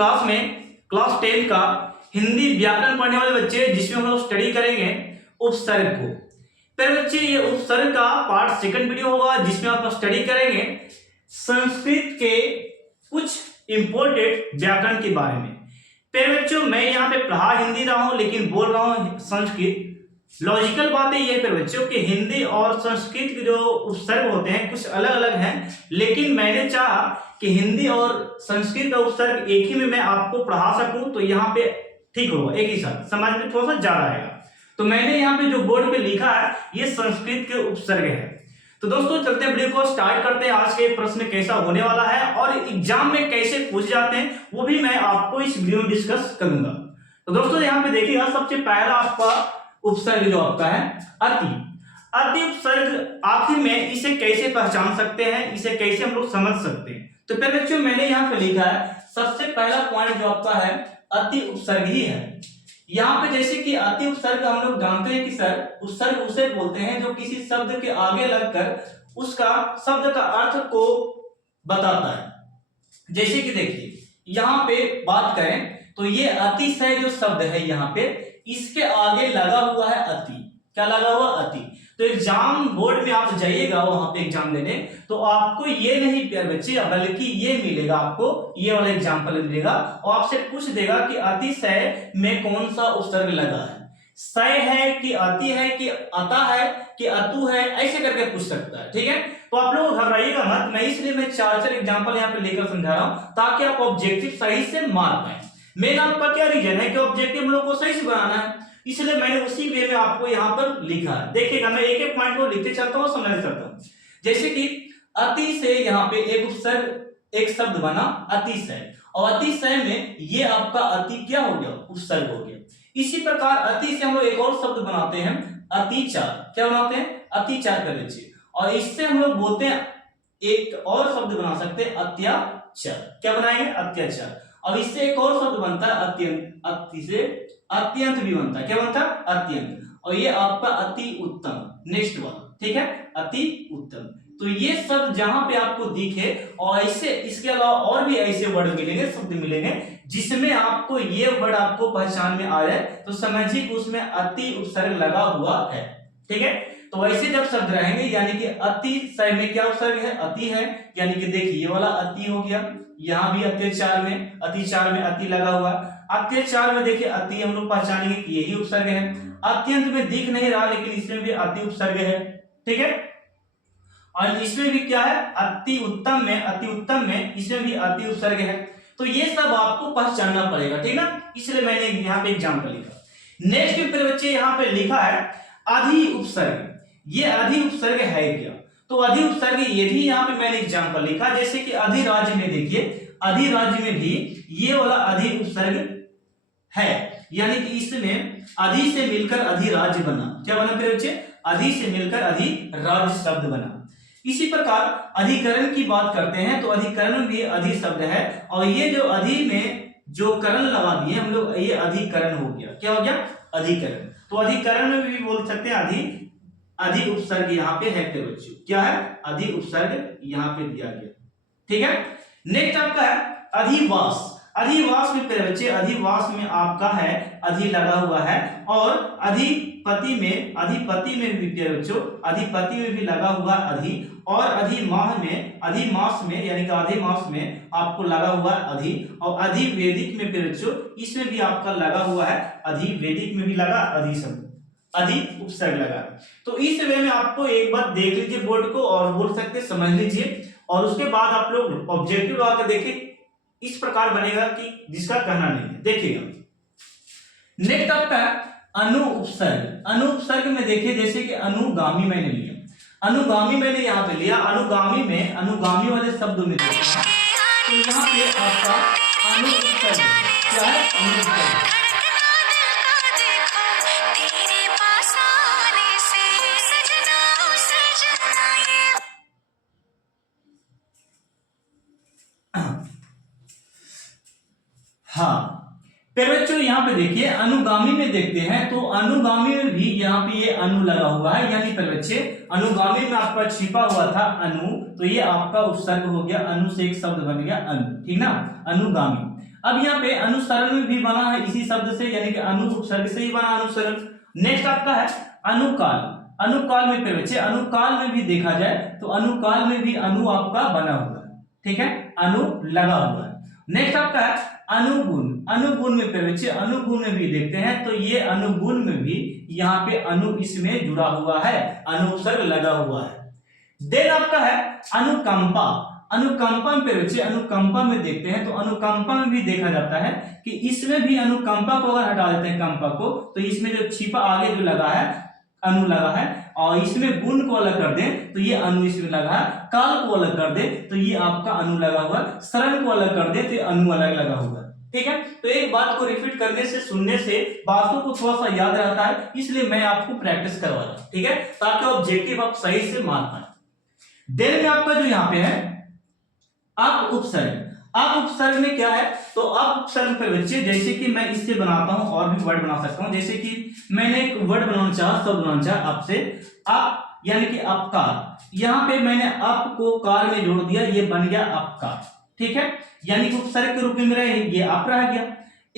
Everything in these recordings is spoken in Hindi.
क्लास में क्लास 10 का हिंदी व्याकरण पढ़ने वाले बच्चे, जिसमें हम लोग स्टडी करेंगे उपसर्ग को। फिर बच्चे ये उपसर्ग का पार्ट सेकंड वीडियो होगा, जिसमें आप स्टडी करेंगे संस्कृत के कुछ इंपॉर्टेंट व्याकरण के बारे में। फिर बच्चों मैं यहाँ पे पढ़ा हिंदी रहा हूँ, लेकिन बोल रहा हूँ संस्कृत। लॉजिकल बात है ये फिर बच्चों कि हिंदी और संस्कृत के जो उपसर्ग होते हैं कुछ अलग अलग हैं, लेकिन मैंने चाहा कि हिंदी और संस्कृत का उपसर्ग एक ही में मैं आपको पढ़ा सकूं, तो यहाँ पे ठीक होगा, एक ही साथ समझ में थोड़ा सा ज्यादा आएगा। तो मैंने यहाँ पे जो बोर्ड पे लिखा है ये संस्कृत के उपसर्ग है। तो दोस्तों चलते हैं, वीडियो को स्टार्ट करते हैं। आज के प्रश्न कैसा होने वाला है और एग्जाम में कैसे पूछ जाते हैं वो भी मैं आपको इस वीडियो में डिस्कस करूंगा। तो दोस्तों यहाँ पे देखिएगा, सबसे पहला आपका उपसर्ग जो आपका है अति। अति उपसर्ग आखिर में इसे कैसे पहचान सकते हैं, इसे कैसे हम लोग समझ सकते हैं। तो पहले बच्चों मैंने यहाँ पे लिखा है सबसे पहला पॉइंट जो आपका है अति उपसर्ग ही है। यहाँ पे जैसे कि अति उपसर्ग हम लोग जानते हैं कि सर उपसर्ग उसे बोलते हैं जो किसी शब्द के आगे लगकर उसका शब्द का अर्थ को बताता है। जैसे कि देखिए यहाँ पे बात करें तो ये अतिशय जो शब्द है यहाँ पे इसके आगे लगा हुआ है अति। क्या लगा हुआ? अति। तो एग्जाम बोर्ड में आप जाइएगा वहां पे एग्जाम देने, तो आपको ये नहीं प्यार बच्चे बल्कि ये मिलेगा, आपको ये वाला एग्जाम्पल मिलेगा और आपसे पूछ देगा कि अतिशय में कौन सा उपसर्ग लगा है, सय है कि अति है कि अता है कि अतु है, ऐसे करके पूछ सकता है। ठीक है, तो आप लोग घबराइएगा मत, मैं इसलिए मैं चार एग्जाम्पल यहाँ पे लेकर समझा रहा हूं ताकि आप ऑब्जेक्टिव सही से मार पाए। मेन आपका क्या रीजन है कि ऑब्जेक्टिव हम लोग को सही से बनाना है, इसलिए मैंने उसी वे में आपको यहाँ पर लिखा है। देखिएगा मैं एक एक पॉइंट को लिखते चलता हूँ, समझ सकता हूँ। जैसे कि अति से यहाँ पे एक उपसर्ग एक शब्द बना अतिशय, और अतिशय में ये आपका अति क्या हो गया? उपसर्ग हो गया। इसी प्रकार अति से हम लोग एक और शब्द बनाते हैं अतिचार। क्या बनाते हैं? अतिचार कर लीजिए, और इससे हम लोग बोलते हैं एक और शब्द बना सकते हैं अत्याचार। क्या बनाएंगे? अत्याचार। अब इससे एक और शब्द बनता है अत्यंत, अति से अत्यंत भी बनता है। क्या बनता है? अत्यंत। और ये आपका अति उत्तम नेक्स्ट वाला, ठीक है, अति उत्तम। तो ये शब्द जहां पे आपको दिखे और ऐसे इसके अलावा और भी ऐसे वर्ड मिलेंगे, शब्द मिलेंगे जिसमें आपको ये वर्ड आपको पहचान में आ जाए तो समझिए कि उसमें अति उपसर्ग लगा हुआ है। ठीक है, तो ऐसे जब शब्द रहेंगे यानी कि अतिशय में क्या उपसर्ग है? अति है, यानी कि देखिए ये वाला अति हो गया, यहाँ भी अत्याचार में अति लगा हुआ। अत्याचार में देखिए अति हम लोग पहचानेंगे कि यही उपसर्ग है। अत्यंत में दिख नहीं रहा लेकिन इसमें भी अति उपसर्ग है। ठीक है, और इसमें भी क्या है? अति उत्तम में इसमें भी अति उपसर्ग है। तो ये सब आपको पहचानना पड़ेगा, ठीक ना, इसलिए मैंने यहाँ पे एग्जाम्पल लिखा। नेक्स्ट पे बच्चे यहाँ पे लिखा है अधि उपसर्ग। ये अधि उपसर्ग है क्या? तो अधि उपसर्ग ये भी यहाँ पे मैंने एग्जाम्पल लिखा। जैसे कि अधिराज्य में देखिए, अधिराज्य में भी ये वाला अधि उपसर्ग है, यानी कि इसमें अधि से मिलकर अधिराज्य बना। क्या बना फिर बच्चे? अधि से मिलकर अधिराज्य शब्द बना। इसी प्रकार अधिकरण की बात करते हैं तो अधिकरण भी अधि शब्द है, और ये जो अधि में जो करण लगा दिए हम लोग, ये अधिकरण हो गया। क्या हो गया? अधिकरण। तो अधिकरण में भी बोल सकते हैं अधि उपसर्ग यहाँ पे है फिर बच्चों। क्या है? अधि उपसर्ग यहाँ पे दिया गया। ठीक है, नेक्स्ट आपका है अधिवास। अधिवास में फिर बच्चे अधिवास में आपका है अधि लगा हुआ है, और अधिपति में भी फिर बच्चों अधिपति में भी लगा हुआ अधि, और अधिमास में यानी कि अधिमास में आपको लगा हुआ अधि, और अधिवेदिक में फिर बच्चों इसमें भी आपका लगा हुआ है अधिवेदिक में भी लगा अधि शब्द, अधि उपसर्ग लगा। तो इस वे में आपको एक बार देख लीजिए बोर्ड को और बोल सकते समझ लीजिए, और उसके बाद आप लोग ऑब्जेक्टिव लगा कर देखिए, इस प्रकार बनेगा कि जिसका कहना नहीं है। देखिएगा नेक्स्ट आपका अनु उपसर्ग। अनु उपसर्ग में देखिए जैसे कि अनुगामी मैंने लिया, अनुगामी मैंने यहाँ पे लिया, अनुगामी में अनुगामी वाले शब्दों में देखिए तो यहाँ पे आपका अनु उपसर्ग क्या है? अनु उपसर्ग। हाँ फिर बच्चों यहाँ पे देखिए अनुगामी में देखते हैं तो अनुगामी में भी यहाँ पे ये अनु लगा हुआ है, यानी फिर बच्चे अनुगामी में आपका छिपा हुआ था अनु, तो ये आपका उपसर्ग हो गया, अनु से एक शब्द बन गया अनु। ठीक ना, अनुगामी। अब यहाँ पे अनुसरण में भी बना है इसी शब्द से, यानी कि अनु उपसर्ग से ही बना अनुसरण। नेक्स्ट आपका है अनुकाल। अनुकाल में फिर बच्चे अनुकाल में भी देखा जाए तो अनुकाल में भी अनु आपका बना हुआ है, ठीक है, अनु लगा हुआ है। नेक्स्ट आपका है अनुगुण। अनुगुण में फिर बच्चे अनुगुण में भी देखते हैं तो ये अनुगुण में भी यहाँ पे अनु इसमें जुड़ा हुआ है, अनुपसर्ग लगा हुआ है। देन आपका है अनुकंपा। अनुकंपा में फिर बच्चे अनुकंपा में देखते हैं तो अनुकंपा में भी देखा जाता है कि इसमें भी अनुकंपा को अगर हटा देते हैं कंपा को तो इसमें जो छिपा आगे जो लगा है अनु लगा है, और इसमें गुण को अलग कर दें तो ये अनु इसमें लगा है, काल को अलग कर दे तो ये आपका अनु लगा हुआ है, शरण को अलग कर दे तो अनु अलग लगा हुआ है, ठीक है। तो एक बात को रिपीट करने से सुनने से बातों को थोड़ा सा याद रहता है, इसलिए मैं आपको प्रैक्टिस करवा रहा हूं, ठीक है, ताकि ऑब्जेक्टिव आप सही से मान पाए। देन में आपका जो यहाँ पे है अप उपसर्ग। अप उपसर्ग में क्या है तो अप उपसर्ग पे बच्चे जैसे कि मैं इससे बनाता हूं और भी वर्ड बना सकता हूं, जैसे कि मैंने एक वर्ड बनाना चाहा, शब्द बनाना चाहा आपसे अप यानी कि अपकार। यहां पे मैंने अप को कार में जोड़ दिया, ये बन गया अपकार, ठीक है, यानी कि उपसर्ग के रूप में मेरा ये अप रह गया।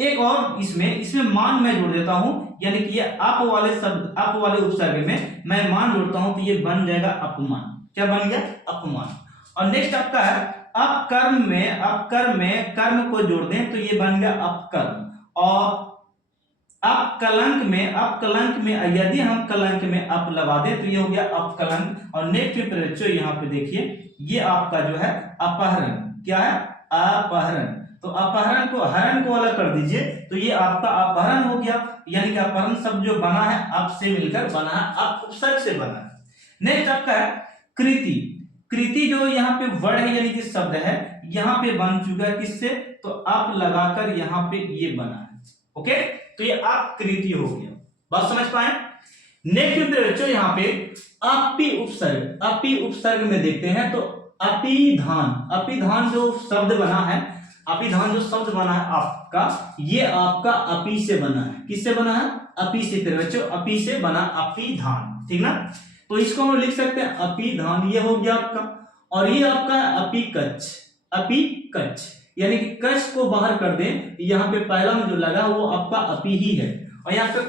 एक और इसमें मान मैं जोड़ देता हूं, यानी कि ये अप वाले शब्द अप वाले उपसर्ग में मैं मान जोड़ता हूं तो ये बन जाएगा अपमान। क्या बन गया? अपमान। और नेक्स्ट आपका है अपकर्म में कर्म को जोड़ दें तो ये बन गया अपकर्म। और अपकलंक में यदि हम कलंक में अप लगा दें तो ये हो गया अपकलंक। और नेक्स्ट बच्चों यहाँ पे देखिए ये आपका जो है अपहरण। क्या है? अपहरण। तो अपहरण को हरण को अलग कर दीजिए तो ये आपका अपहरण हो गया, यानी कि अपहरण शब्द जो बना है अप से मिलकर बना है, अप उपसर्ग से बना है। नेक्स्ट आपका है कृति। कृति जो यहाँ पे वर्ड है यानी कि शब्द है, यहाँ पे बन चुका है किससे? तो अप लगाकर यहाँ पे ये बना है, ओके, तो ये आप कृति हो गया। बात समझ पाए? नेक्स्ट बच्चों यहाँ पे अपी उपसर्ग। अपी उपसर्ग में देखते हैं तो अपिधान। अपिधान जो शब्द बना है, अपिधान जो शब्द बना है आपका, ये आपका अपी से बना है। किससे बना है? अपी से। फिर बच्चों अपी से बना अपिधान, ठीक ना। तो इसको हम लिख सकते हैं अपिधान, ये हो गया आपका। और ये आपका है अपिकच्छ। अपिकच्छ यानी कि कच्छ को बाहर कर दें, यहाँ पे पहला में जो लगा वो आपका अपी ही है। और यहाँ पे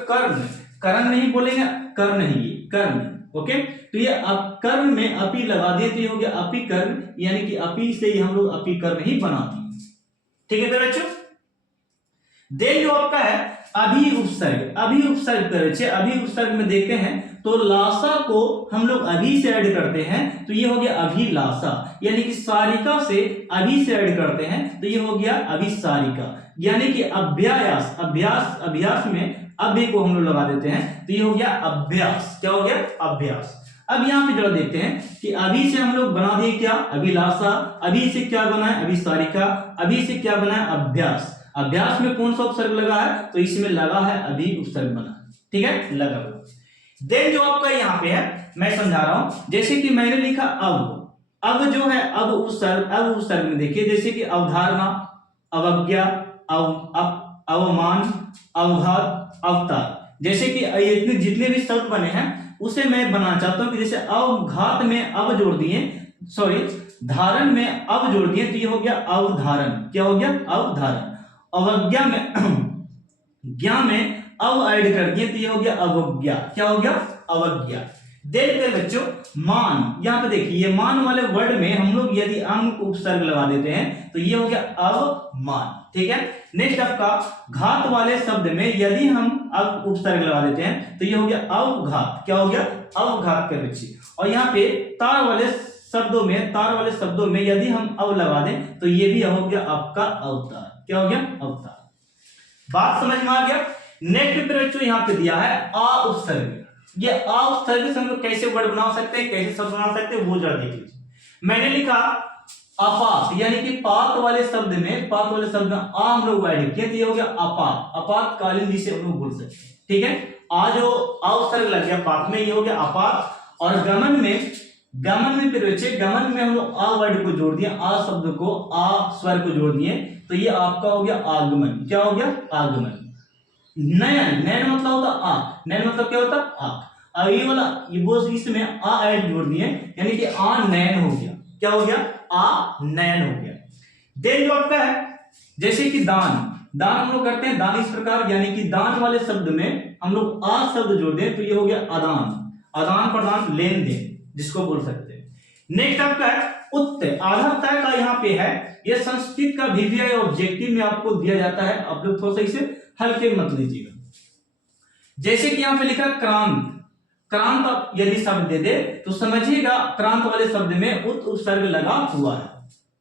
कर्ण नहीं बोलेंगे, कर्ण ही, कर्ण, ओके। तो ये कर्म में अपी लगा दिए तो ये हो गया अपिकर्ण, यानी कि अपी से ही हम लोग अपिकर्ण ही बनाते हैं, ठीक है बच्चों। देन जो आपका है अभी उपसर्ग। अभी उपसर्ग बच्चे अभी उपसर्ग में देखते हैं तो लासा को हम लोग अभी से ऐड करते हैं तो ये हो गया अभिलाषा, यानी कि सारिका से अभी से ऐड करते हैं तो ये हो गया अभिसारिका, यानी कि अभ्यास। अभ्यास में अभी को हम लोग लगा देते हैं तो ये हो गया अभ्यास। क्या हो गया? अभ्यास। अब यहाँ पे जरा देखते हैं कि अभी से हम लोग बना दिए क्या? अभिलाषा। अभी से क्या बना है? अभिसारिका। अभी से क्या बना है? अभ्यास। अभ्यास में कौन सा उपसर्ग लगा है? तो इसमें लगा है अभी उपसर्ग बना, ठीक है, लगा हुआ। देन जो आपका यहाँ पे है मैं समझा रहा हूं, जैसे कि मैंने लिखा अब जो है अब उपसर्ग में देखिए, जैसे कि अवधारणा, अवज्ञा, अवमान, अवघात, अवतार, जैसे कि इतने जितने भी शब्द बने हैं उसे मैं बनाना चाहता हूं कि जैसे अवघात में अब जोड़ दिए, सॉरी धारण में अब जोड़ दिए तो ये हो गया अवधारण। क्या हो गया? अवधारण। अवज्ञा में ज्ञा में अब ऐड कर दिए तो ये हो गया अवज्ञा। क्या हो गया? अवज्ञा। देन पे बच्चों मान, यहाँ पे देखिए मान वाले वर्ड में हम लोग यदि अंग को उपसर्ग लगा देते हैं तो ये हो गया अवमान, ठीक है। नेक्स्ट आपका घात वाले शब्द में यदि हम अब उपसर्ग लगा देते हैं तो ये हो गया अवघात। क्या हो गया? अवघात के बच्चे। और यहाँ पे तार वाले शब्दों में यदि हम अब लगा दें तो ये भी हो गया आपका अवतार। क्या हो गया? अवतार। बात समझ में आ गया? नेक्स्ट बच्चों यहाँ पे दिया है अ उपसर्ग। ये अ उपसर्ग से हम लोग कैसे वर्ड बना सकते हैं, कैसे शब्द बना सकते हैं वो जरा देख लीजिए। मैंने लिखा अपात, यानी कि पात वाले शब्द में आ हम लोग ऐड किए तो ये हो गया अपात। आपातकालीन जिसे हम लोग बोल सकते हैं, ठीक है। आ जो अ उपसर्ग लग गया पात में, ये हो गया अपात। और गमन में फिर बच्चे गमन में हम लोग आ वर्ड को जोड़ दिया, आ शब्द को, आ स्वर को जोड़ दिए तो ये आपका हो गया आगमन। क्या हो गया? आगमन। नयन मतलब होता आंख। नयन मतलब क्या होता? आंख। अब ये वाला वो इसमें आ ऐड जोड़ दिए यानी कि आ नयन हो गया। क्या हो गया? आ नयन हो गया। देन जो आपका है जैसे कि दान, दान हम लोग करते हैं दान इस प्रकार, यानी कि दान वाले शब्द में हम लोग आ शब्द जोड़ दें तो ये हो गया आदान, आदान प्रदान लेन देन जिसको बोल सकते हैं। नेक्स्ट आपका है उत्तर, आधा तय का यहाँ पे है, ये संस्कृत का वीवीआई ऑब्जेक्टिव में आपको दिया जाता है, आप लोग थोड़ा सा इसे हल्के मत लीजिएगा। जैसे कि यहाँ पे लिखा क्रांत, क्रांत आप यदि शब्द दे दे तो समझिएगा क्रांत वाले शब्द में उत उपसर्ग लगा हुआ है,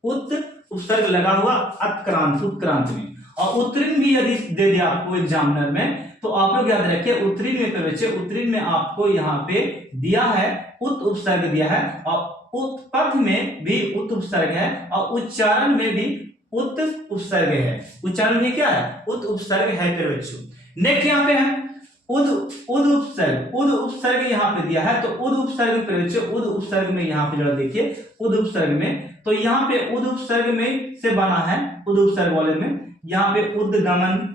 उत उपसर्ग लगा हुआ उत्क्रांत, उत्क्रांत में। और उत्तीर्ण भी यदि दे दे आपको एग्जामिनर में तो आप लोग याद रखिए उत्तीर्ण में बच्चे, उत्तीर्ण में आपको यहाँ पे दिया है उत उपसर्ग दिया है, और उत्पथ में भी उत उपसर्ग है, और उच्चारण में भी उत उपसर्ग है, उच्चारण में क्या है उत उपसर्ग है फिर बच्चों। नेक्स्ट यहाँ पे है उद, उद उपसर्ग, उद उपसर्ग यहाँ पे दिया है, तो उद उपसर्ग पे बच्चे, उद उपसर्ग में यहाँ पे जरा देखिए उद उपसर्ग में, तो यहाँ पे उद उपसर्ग में से बना है, उद उपसर्ग वाले में यहाँ पे उद्गमन,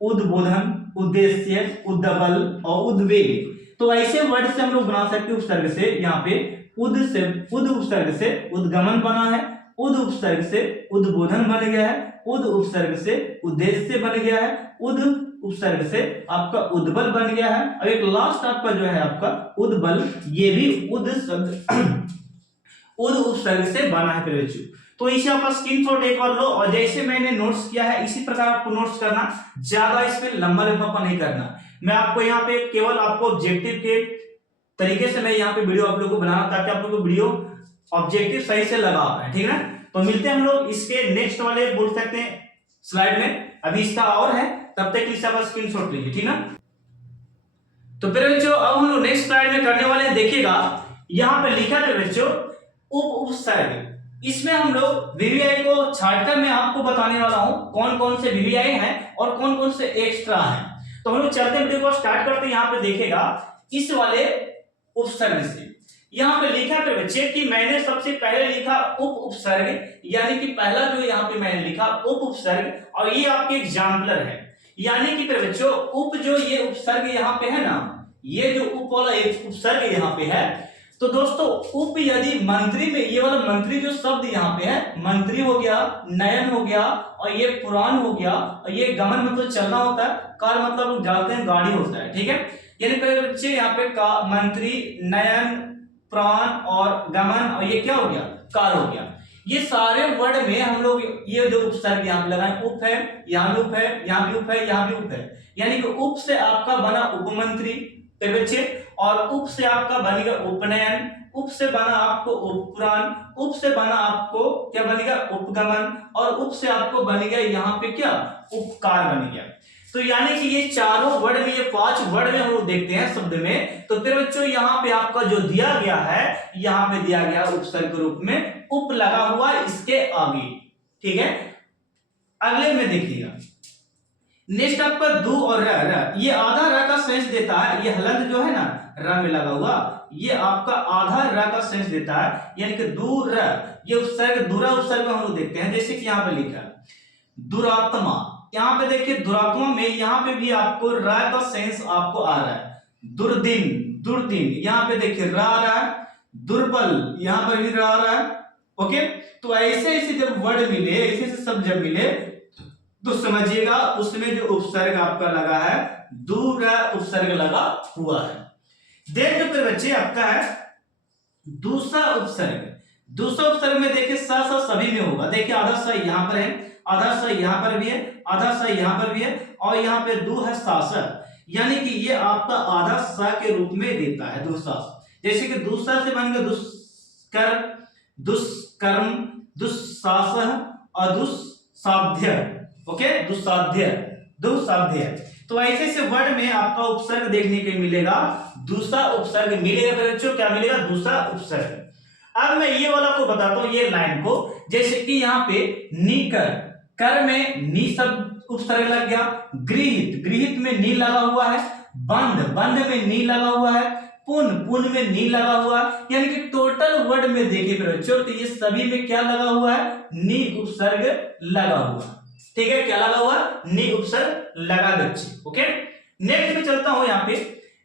उद्बोधन, उद्देश्य, उद्दबल और उद्वेग, तो ऐसे वर्ड से हम लोग बना सकते हैं उपसर्ग से। यहाँ पे उद से, उद उपसर्ग से उद्गमन बना है, उद उपसर्ग से उद्बोधन बन गया है, उद उपसर्ग से उद्देश्य बन गया है, उद उपसर्ग से आपका उद्बल बन गया है, और एक लास्ट आपका जो है आपका उद्बल, ये भी उद शब्द उद उपसर्ग से बना है फिर बच्चों। तो इसे आप स्क्रीनशॉट एक बार लो, और जैसे मैंने नोट्स किया है इसी प्रकार आपको नोट्स करना, ज्यादा इसमें लंबा लंबा नहीं करना। मैं आपको यहाँ पे केवल आपको ऑब्जेक्टिव के तरीके से मैं यहाँ पे वीडियो आप लोगों को बनाना, ताकि आप लोग को वीडियो ऑब्जेक्टिव सही से लगा पाए, ठीक है। तो मिलते हैं हम लोग इसके नेक्स्ट वाले बोल सकते हैं स्लाइड में, अभी इसका और है, तब तक इसे आप स्क्रीनशॉट लीजिए, ठीक है। तो फिर बच्चों अब हम लोग नेक्स्ट स्लाइड में करने वाले हैं, देखिएगा यहाँ पे लिखा है बच्चों उप उपसर्ग। इसमें हम लोग वीवीआई को छाटकर मैं आपको बताने वाला हूं कौन कौन से वीवीआई हैं और कौन कौन से एक्स्ट्रा हैं। तो हम लोग चलते वीडियो को स्टार्ट करते हैं। यहाँ पे देखिएगा इस वाले उपसर्ग से यहाँ पे लिखा है बच्चे कि मैंने सबसे पहले लिखा उप उपसर्ग, यानी कि पहला जो यहाँ पे मैंने लिखा उप उपसर्ग, और ये आपके एग्जाम्पलर है, यानी कि बच्चों उप जो ये उपसर्ग यहाँ पे है ना, ये जो उप वाला एक उपसर्ग यहाँ पे है, तो दोस्तों उप यदि मंत्री में, ये वाला मंत्री जो शब्द यहाँ पे है, मंत्री हो गया, नयन हो गया, और ये पुराण हो गया, और ये गमन मतलब चलना होता है, कार मतलब लोग जानते हैं गाड़ी होता है, ठीक है। यानी पहले बच्चे यहाँ पे का मंत्री, नयन, प्राण और गमन, और ये क्या हो गया कार हो गया। ये सारे वर्ड में हम लोग ये जो उपसर्ग यहाँ पे लगाए, उप है, यहाँ भी उप है, यहाँ भी उप है, यहाँ भी उप है, यानी कि उप से आपका बना उपमंत्री बच्चे, और उप से आपका बनेगा उपनयन, उप से बना आपको उपपुराण, उप से बना आपको क्या बनेगा उपगमन, और उप से आपको बनेगा यहाँ पे क्या उपकार बन गया। तो यानी कि ये चारों वर्ड में, ये 5 वर्ड में हम लोग देखते हैं शब्द में। तो फिर बच्चों यहाँ पे आपका जो दिया गया है, यहाँ पे दिया गया उपसर्ग के रूप में उप लगा हुआ इसके आगे, ठीक है। अगले में देखिएगा नेक्स्ट आपका दू और र, ये आधा र का सेंस देता है, ये हलंत जो है ना र में लगा हुआ, ये आपका आधा र का सेंस देता है, यानी कि दू र, ये उपसर्ग दूरा उपसर्ग में हम लोग देखते हैं। जैसे कि यहाँ पे लिखा दुरात्मा, यहाँ पे देखिए दुरात्मा में यहाँ पे भी आपको र का सेंस आपको आ रहा है। दुर्दिन, दुर्दिन यहाँ पे देखिए र आ रहा है, दुर्बल यहाँ पर भी र आ रहा है, ओके। तो ऐसे ऐसे जब वर्ड मिले, ऐसे ऐसे शब्द जब मिले, तो समझिएगा उसमें जो उपसर्ग आपका लगा है दूर उपसर्ग लगा हुआ है। देख जो बच्चे आपका है दूसरा उपसर्ग, दूसरा उपसर्ग में देखिए सा सा सभी में होगा। देखिए आधा सा यहाँ पर है, आधा सा यहाँ पर भी है, आधा सा यहाँ पर भी है, और यहाँ पे दू है सा सा, यानी कि ये आपका आधा सा के रूप में देता है दूसरा। जैसे कि दूसरा से बन गया दुष्कर, दुष्कर्म, दुस्साहस और दुस्साध्य, ओके, दुस्साध्य, दुस्साध्य। तो ऐसे ऐसे वर्ड में आपका उपसर्ग देखने को मिलेगा, दूसरा उपसर्ग मिलेगा बच्चों, क्या मिलेगा दूसरा उपसर्ग। अब मैं ये वाला को बताता हूं, ये लाइन को, जैसे कि यहाँ पे नीकर, कर में नी शब्द उपसर्ग लग गया, गृहित, गृहित में नी लगा हुआ है, बंध, बंध में नी लगा हुआ है, पुन, पुन में नी लगा हुआ है, यानी कि टोटल वर्ड में देखिए बच्चों तो ये सभी में क्या लगा हुआ है, नी उपसर्ग लगा हुआ है, ठीक है। क्या लगा हुआ, नी उपसर्ग लगा बच्चे, ओके। नेक्स्ट में चलता हूं, यहाँ पे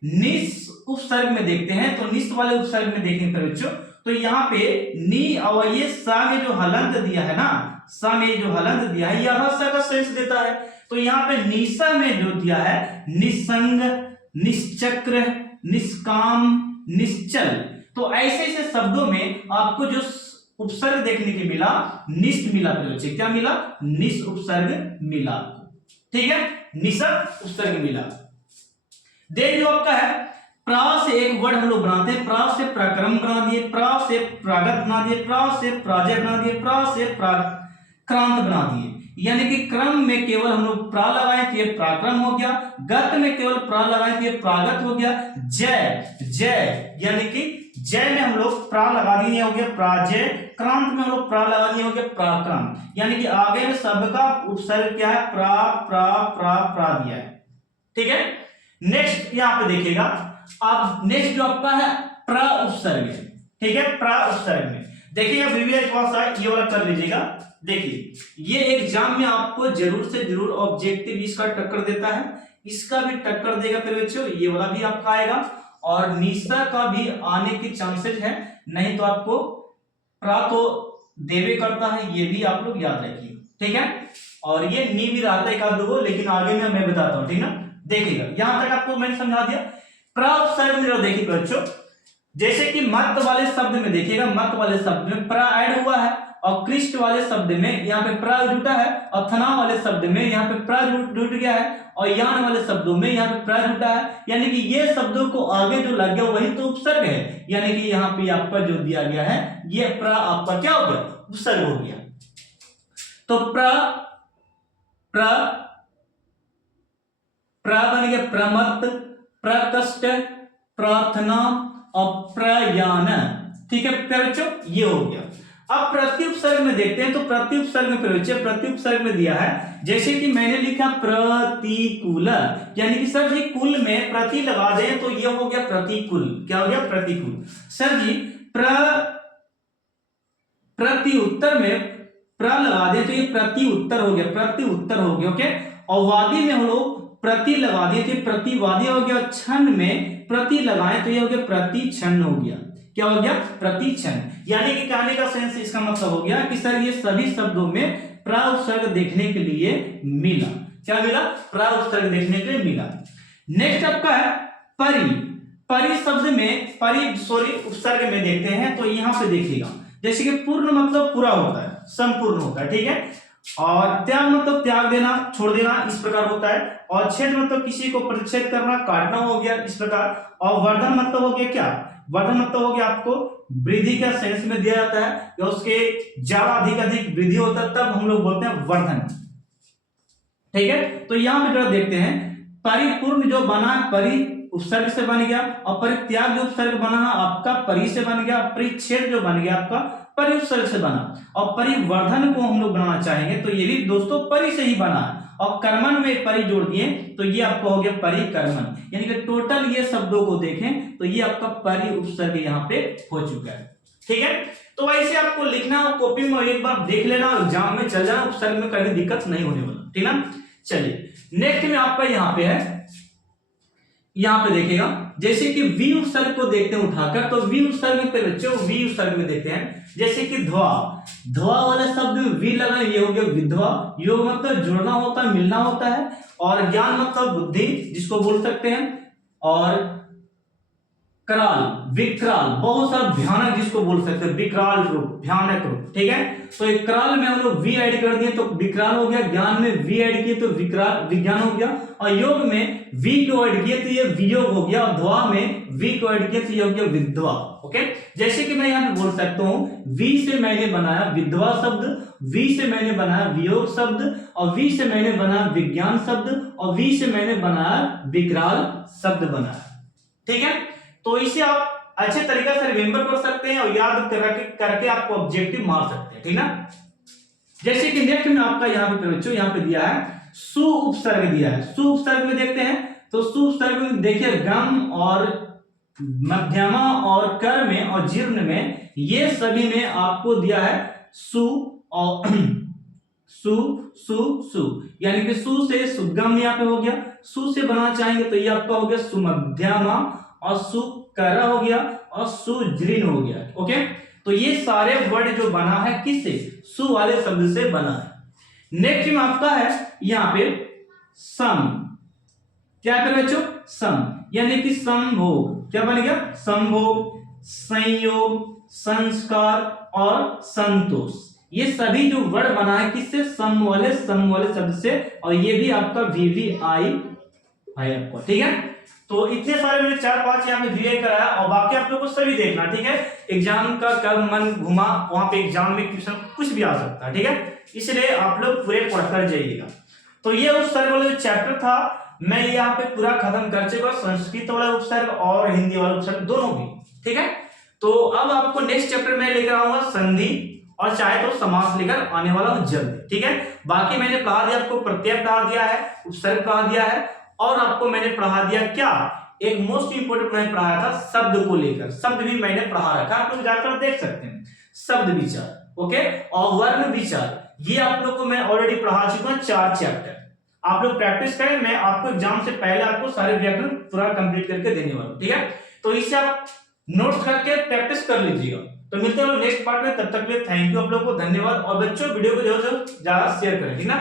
निस उपसर्ग में देखते हैं। तो निस वाले उपसर्ग में देखेंगे बच्चों, तो यहाँ पे नी और ये सा में जो हलंत दिया है ना, सा में जो हलंत दिया है, यह स का सेंस देता है। तो यहाँ पे निशा में जो दिया है निसंग, निश्चक्र, निष्काम, निश्चल, तो ऐसे ऐसे शब्दों में आपको जो उपसर्ग देखने के मिला, निष्ठ मिला। क्या मिला? निष्ठ उपसर्ग मिला, ठीक है, निषद उपसर्ग मिला। देन जो आपका है प्रा से एक वर्ड हम लोग बनाते हैं, प्रा से प्रक्रम बना दिए, प्रा से प्रागत बना दिए, प्रा से प्राजय बना दिए, प्रा से प्राक्रांत बना दिए। यानी कि क्रम में केवल हम लोग प्रा लगाए तो ये प्राक्रम हो गया, गत में केवल प्रा लगाए तो ये प्रागत हो गया, जय जय यानी कि जय में हम लोग प्रा लगा दिए हो गया प्राजय, क्रांत में हम लोग प्रा लगा दिए हो गया प्राक्रांत। यानी कि आगे में सबका उपसर्ग क्या है? प्रा प्रा प्रा प्रा दिया है, ठीक है। नेक्स्ट यहाँ पे देखिएगा आप, नेक्स्ट जो आपका है प्रा उपसर्ग, ठीक है। प्रा उपसर्ग में देखिएगा प्रीवियस क्लास ये वाला कर लीजिएगा। देखिए ये एग्जाम में आपको जरूर से जरूर ऑब्जेक्टिव इसका टक्कर देता है, इसका भी टक्कर देगा फिर बच्चों, ये वाला भी आपका आएगा और निशा का भी आने की चांसेस है। नहीं तो आपको प्रा तो देवे करता है, ये भी आप लोग याद रखिए, ठीक है। और ये नी भी रहता है एक आध दो, लेकिन आगे में मैं बताता हूं, ठीक ना। देखिएगा यहां तक आपको मैंने समझा दिया। प्रा उपसर्ग में देखिए बच्चों, जैसे कि मत वाले शब्द में देखिएगा, मत वाले शब्द में प्रा ऐड हुआ है और कृष्ट वाले शब्द में यहाँ पे प्रा जुटा है और थना वाले शब्द में यहाँ पे प्रा जुट गया है और यान वाले शब्दों में यहाँ पे प्रा जुटा है। यानी कि ये शब्दों को आगे जो लग गया वही तो उपसर्ग है। यानी कि यहाँ पे आपका जो दिया गया है ये प्रा आपका क्या हो गया? उपसर्ग हो गया। तो प्रा प्रा प्रा बन गया प्रमत्त, प्रकष्ट, प्रार्थना और प्रयान, ठीक है बच्चों, ये हो गया। अब प्रति उपसर्ग में देखते हैं, तो प्रति उपसर्ग में प्रति उपसर्ग में दिया है, जैसे कि मैंने लिखा प्रतिकूल, यानी कि सर जी कुल में प्रति लगा दें तो ये हो गया प्रतिकूल। क्या हो गया? प्रतिकूल। सर जी प्रति उत्तर में प्र लगा दें तो ये प्रति उत्तर हो गया, प्रति उत्तर हो गया, ओके। और वादी में हम लोग प्रति लगा दिए तो प्रतिवादी हो गया, क्षण में प्रति लगाएं तो ये हो गया प्रति क्षण हो गया। क्या हो गया? प्रति क्षण। यानी कि कहने का सेंस इसका मतलब हो गया कि सर ये सभी शब्दों में प्रा उपसर्ग देखने के लिए मिला। क्या मिला? प्रा उपसर्ग देखने के लिए मिला। नेक्स्ट आपका है परि। परि शब्द में उपसर्ग में देखते हैं तो यहां पे देखिएगा, जैसे कि पूर्ण मतलब पूरा होता है, संपूर्ण होता है, ठीक है। और त्याग मतलब त्याग देना, छोड़ देना, इस प्रकार होता है। और छेद मतलब किसी को परिच्छेद करना, काटना हो गया, इस प्रकार। और वर्धन मतलब हो गया क्या? वर्धन मतलब हो गया आपको वृद्धि का सेंस में दिया जाता है, या उसके ज्यादा अधिक वृद्धि होता है तब हम लोग बोलते हैं वर्धन, ठीक है। तो यहां पे जरा देखते हैं, परिपूर्ण जो बना परि उपसर्ग से बन गया, और परित्याग जो उपसर्ग बना आपका परि से बन गया, परिच्छेद जो बन गया आपका परि उपसर्ग से बना। और परिवर्धन को हम लोग बनाना चाहेंगे तो ये भी दोस्तों परि से ही बना है, और कर्मन में परि जोड़ दिए तो ये आपका हो गया परिकर्मन। यानी कि टोटल ये शब्दों को देखें तो ये आपका परि उपसर्ग यहाँ पे हो चुका है, ठीक है। तो वैसे आपको लिखना कॉपी में एक बार देख लेना, एग्जाम में चल जाना, उपसर्ग में कभी दिक्कत नहीं होने वाला, ठीक ना। चलिए नेक्स्ट में आपका यहाँ पे है, यहां पे देखिएगा जैसे कि वी उपसर्ग को देखते हैं उठाकर, तो वी उपसर्ग पे बच्चों वी उपसर्ग में देखते हैं, जैसे कि ध्वा, ध्वा वाले शब्द में वी लगा, ये हो गया विधवा। योग मतलब जुड़ना होता है, मिलना होता है। और ज्ञान मतलब बुद्धि जिसको बोल सकते हैं। और कराल, विकराल, बहुत सारा भयानक जिसको बोल सकते हैं, विकराल रूप, भयानक रूप, ठीक है। तो एक कराल में हम लोग वी ऐड कर दिए तो विकराल हो गया, ज्ञान में वी ऐड किए तो विकराल विज्ञान हो गया, और योग में वी को ऐड किए तो ये वियोग हो गया, और ध्वा में वी को ऐड किए तो ये हो गया विधवा, ओके। जैसे कि मैं यहाँ पे बोल सकता हूँ, वी से मैंने बनाया विधवा शब्द, वी से मैंने बनाया वियोग शब्द, और वी से मैंने बनाया विज्ञान शब्द, और वी से मैंने बनाया विकराल शब्द बनाया, ठीक है। तो इसे आप अच्छे तरीके से रिमेंबर कर सकते हैं और याद करके आपको ऑब्जेक्टिव मार सकते हैं, ठीक ना। जैसे कि नेक्स्ट में आपका यहाँ पे बच्चों यहाँ पे दिया है सु उपसर्ग दिया है। सु उपसर्ग में देखते हैं तो सु उपसर्ग में देखिए गम और मध्यमा और कर में और जीर्ण में, ये सभी में आपको दिया है सु और सु सु सु, यानी कि सु से सुगम यहाँ पे हो गया। सु से बनाना चाहेंगे तो ये आपका हो गया सुमध्यमा, और सुकर हो गया, और सुजृन हो गया, ओके। तो ये सारे वर्ड जो बना है किससे, सु वाले शब्द से बना है। नेक्स्ट में आपका है यहाँ पे सम, क्या है बच्चों, सम, यानी कि संभोग, क्या बन गया, संभोग, संयोग, संस्कार और संतोष। ये सभी जो वर्ड बना है किससे, सम वाले शब्द से, और ये भी आपका VVI है आपको, ठीक है। तो इतने सारे मैंने 4-5 यहाँ पे VVI कराया, और बाकी आप लोग को सभी देखना, ठीक है। एग्जाम का कब मन घुमा, वहां पे एग्जाम में क्वेश्चन कुछ भी आ सकता है, ठीक है, इसलिए आप लोग पूरे पढ़कर जाइएगा। तो ये उपसर्ग वाला जो चैप्टर था मैं यहाँ पे पूरा खत्म कर चुका, संस्कृत वाला उपसर्ग और हिंदी वाला उपसर्ग दोनों भी, ठीक है। तो अब आपको नेक्स्ट चैप्टर में लेकर आऊंगा संधि, और चाहे तो समास लेकर आने वाला हूं जल्द, ठीक है। बाकी मैंने पढ़ा दिया आपको, प्रत्यय पढ़ा दिया है, उपसर्ग पढ़ा दिया है, और आपको मैंने पढ़ा दिया क्या, एक मोस्ट इंपोर्टेंट मैंने पढ़ाया था शब्द को लेकर, शब्द भी मैंने पढ़ा रखा, आप लोग जाकर देख सकते हैं, शब्द विचार, ओके, और वर्ण विचार, ये आप लोग को मैं ऑलरेडी पढ़ा चुका हूं 4 चैप्टर। आप लोग प्रैक्टिस करें, मैं आपको एग्जाम से पहले आपको सारे व्याकरण पूरा कंप्लीट करके देने वाला हूं, ठीक है। तो इससे आप नोट्स करके प्रैक्टिस कर लीजिएगा। तो मिलते हैं नेक्स्ट पार्ट में, तब तक के लिए थैंक यू आप लोगों को, धन्यवाद। और बच्चों वीडियो को जो ज्यादा शेयर करें, ठीक ना।